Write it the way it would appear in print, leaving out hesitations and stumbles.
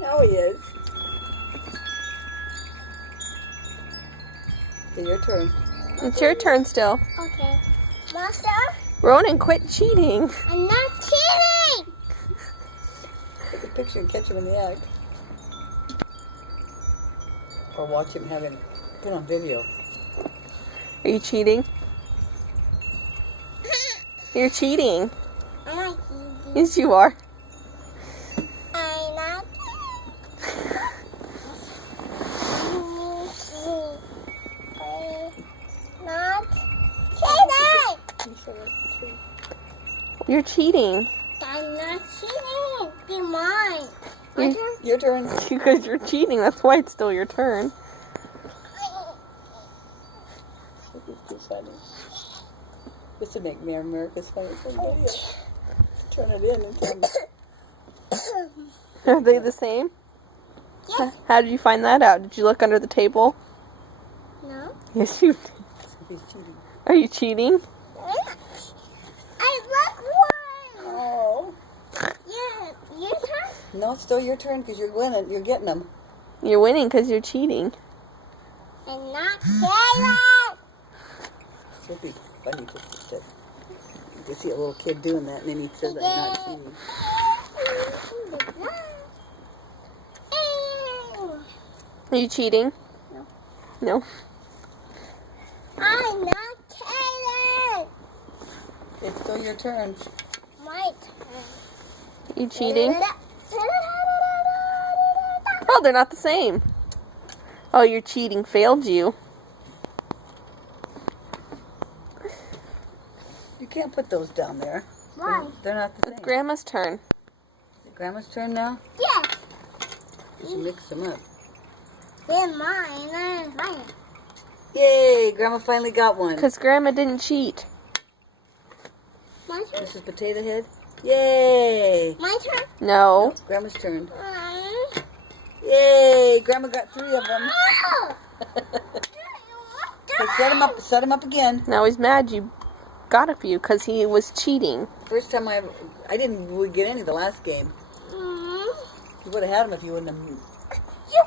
Now he is. Okay, your turn. It's your turn still. Okay. Monster? Ronan, quit cheating. I'm not kidding! Take a picture and catch him in the act. Or watch him have him put on video. Are you cheating? You're cheating. I'm not kidding. Yes, you are. I'm not kidding. You're cheating. I'm not kidding. Be mine. Your turn. Because you're cheating. That's why it's still your turn. This is too funny. This would make me America's Funniest Home Video. Turn it in and tell me. Are they the same? Yes. How did you find that out? Did you look under the table? No. Yes, you did. He's cheating. Are you cheating? I look one. Oh. Yeah. Your turn. No, it's still your turn because you're winning. You're getting them. You're winning because you're cheating. I'm not kidding. It would be funny to see a little kid doing that and then he says I'm not cheating. Are you cheating? No. No? I'm not kidding. It's still your turn. My turn. You cheating? Oh, they're not the same. Oh, your cheating failed you. You can't put those down there. Why? They're not the same. It's Grandma's turn. Is it Grandma's turn now? Yes. You mix them up. They're mine. I'm fine. Yay! Grandma finally got one. Because Grandma didn't cheat. My turn. This is Potato Head. Yay! My turn. No. It's Grandma's turn. Mm. Yay! Grandma got 3 of them. Oh. Okay, set him up. Set him up again. Now he's mad you got a few because he was cheating. First time I didn't get any the last game. Mm. You would have had them if you wouldn't have